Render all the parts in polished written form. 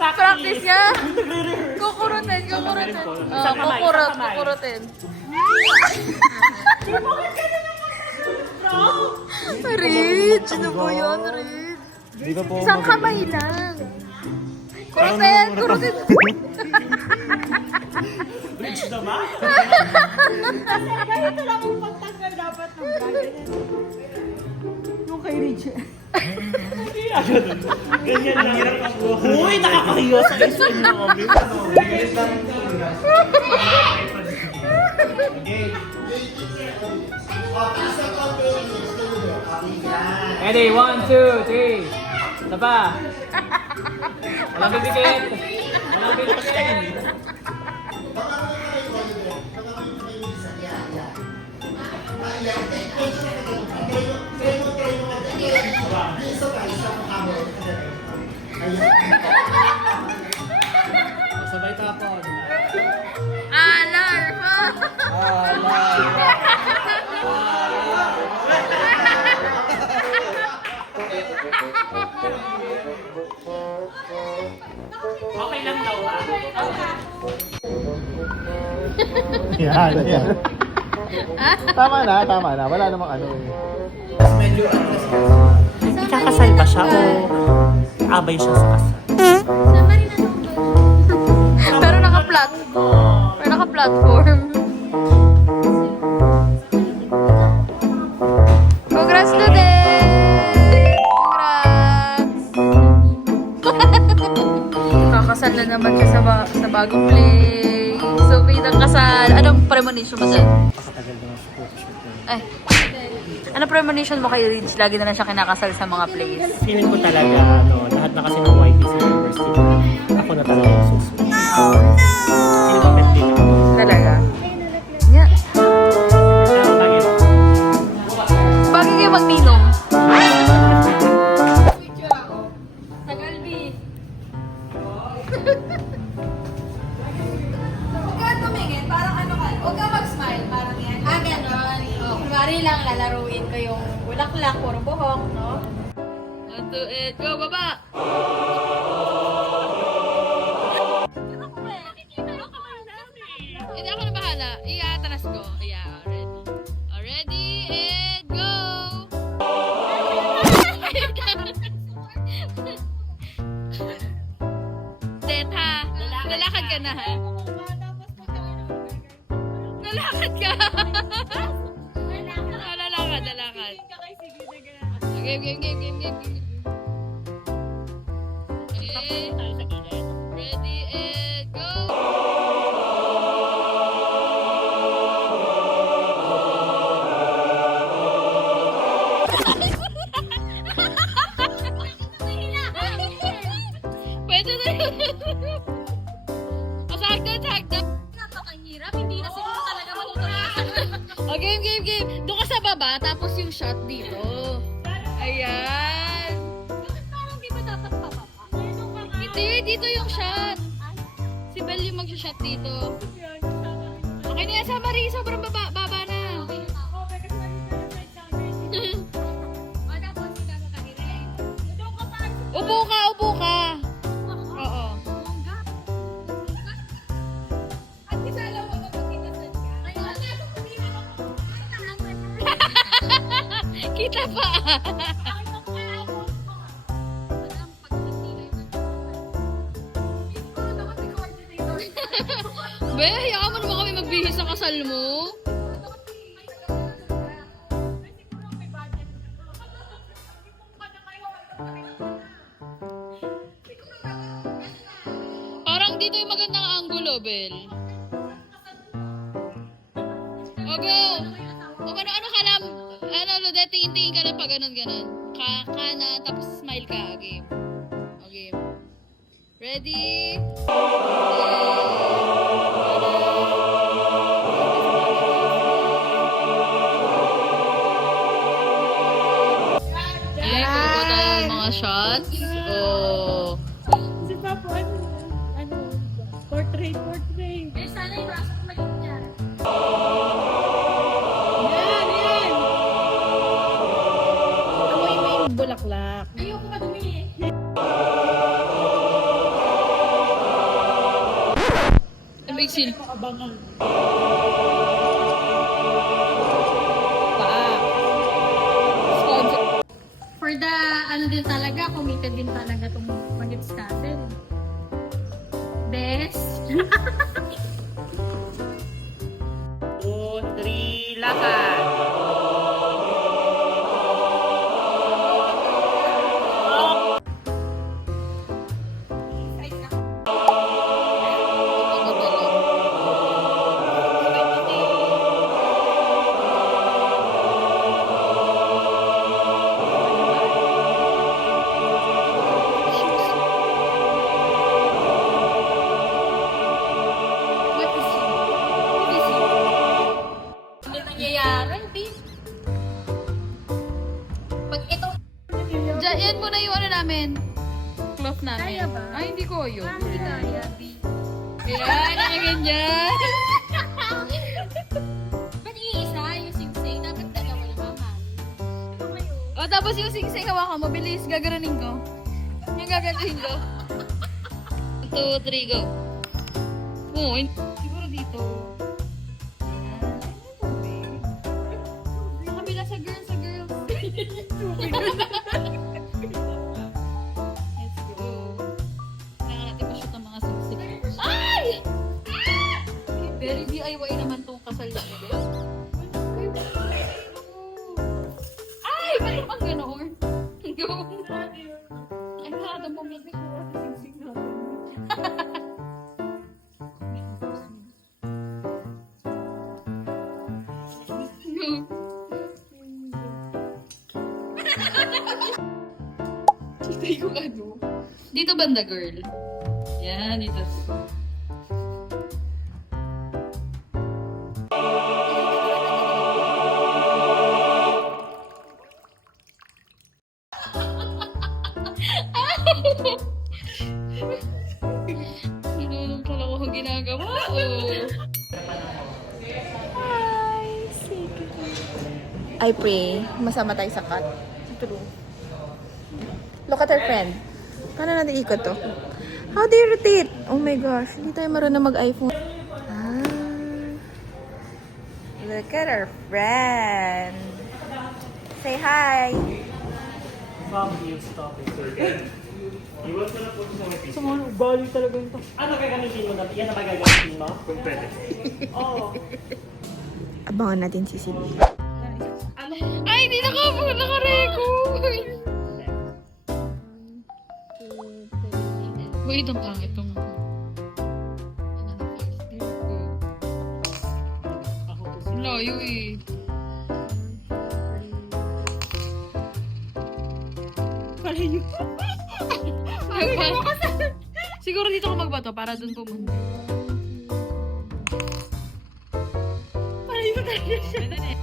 Practice niya. Kukurutin. Kukurutin. Rich, ano ba yan, Rich? Di ba po? Isang kamay lang. Kurutin. Bridge naman. Ganito lang ang pagtanggal dapat ng bracket. Yung kay Rich. Ganyan lang. Hirap ako. Uy, nakakahiyo sa iso na kami. Ready, 1, 2, 3. Tapa. Walang bibigit. Walang bibigit. Sabay tapon. Okay lang daw ha. Yan. Tama na. Wala namang ano eh. Kakasal ba siya o abay siya sa kasal? Pero naka-platform. Congrats today! Congrats! Kakasal na naman siya sa bagong play. So, bidang kasal. Anong premonition mo dyan? Ay. Ano premonition mo kay Ridge? Lagi na lang siya kinakasal sa mga plays. Feeling ko talaga, lahat na kasi ng YTC University, ako na talaga yung susunod. Feeling ko 50 na. Talaga? Yeah. Kaya bakit? Bakit kayo magninong? Huwag ka tumingin, parang ano ka, huwag ka mag-smile, parang yan. Ganon. Kunwari lang, lalaruin ko yung bulaklak, puro buhok, no? 1, 2, 8, go, baba! Hindi ako na bahala. Tanas ko. Ready, and go! Teta, lalakad ka na ha? Lalakad ka! Lalakad. Game. Okay. Ready, and go! Pwede na yun. Sagdan. Napakahirap, hindi na siguro talaga matutulasan. O, game. Doon ka sa baba, tapos yung shot dito. Ayan. Bakit parang di ba dapat pababa? Hindi, dito yung shot. Si Belle yung mag-shot dito. Okay na yan, sa Marie. Sobrang baba na. Upo ka. Oo. Kita pa. Be, hayaan mo naman kami magbihis sa kasal mo. Parang dito yung magandang angulo, Bel. O, go! O, ano ka lang? Tingin-tingin ka lang pa ganon. Kanan, tapos smile ka. Game. O, game. Ready? Okay, kukuha tayo ng mga shots. Oh. Si Papo, portrait. Sana yung braso ko maliit niya. Yan. Amoy mo yung bulaklak. Ayoko madumi eh. Big seal. Abangan. Sponsor. For the, ano din talaga, committed din talaga itong mag-gets natin. Best. 2, 3, lakad! What is it? What is it? Ano nangyayari, babe? Pag ito, Yan muna yung ano namin. Cloth namin. Kaya ba? Ay, hindi ko yun. hindi kaya, B. Kaya, nakaganyan. Ba't iisa yung singsing? Dapat dalawa na mama. O, tapos yung singsing hawakan mo, bilis, gaganunin ko. Yung gaganunin ko. 1, 2, 3, go. Oo, siguro dito. Sa kabila, sa girls, sa girls. Let's go. Kailangan natin ma-shoot ang mga singsing. Ay! Very DIY naman tong kasal niya, guys. Ay! Bakit pang ganoon? Go! Ay, nakakata mo may singsing natin. Dito yung ano. Dito banda, girl. Yan, dito. Sinunong pala ko ang ginagawa. Oh. I pray, masama tayo sa cut. True. Look at our friend. Paano natin ikot to? How do you rotate? Oh my gosh, hindi tayo marunong mag-iPhone. Ah. Look at our friend. Say hi. Fuck you, stop it. Iwan ko na po sa mga So, bali talaga ito. Ano gagamitin mo na? Yan na ba gagamitin mo? Kung pwede. Oo. Abangan natin si Silly. Ay, hindi naka-record. Wait, ang pangit tong... Ako po Ang layo eh. Palayo. Siguro dito ko magbato para dun pumunta. Palayo talaga siya.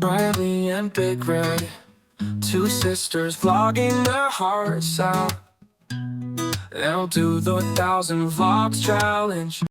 Riley and Big Red, two sisters vlogging their hearts out. They'll do the 1,000 vlogs challenge.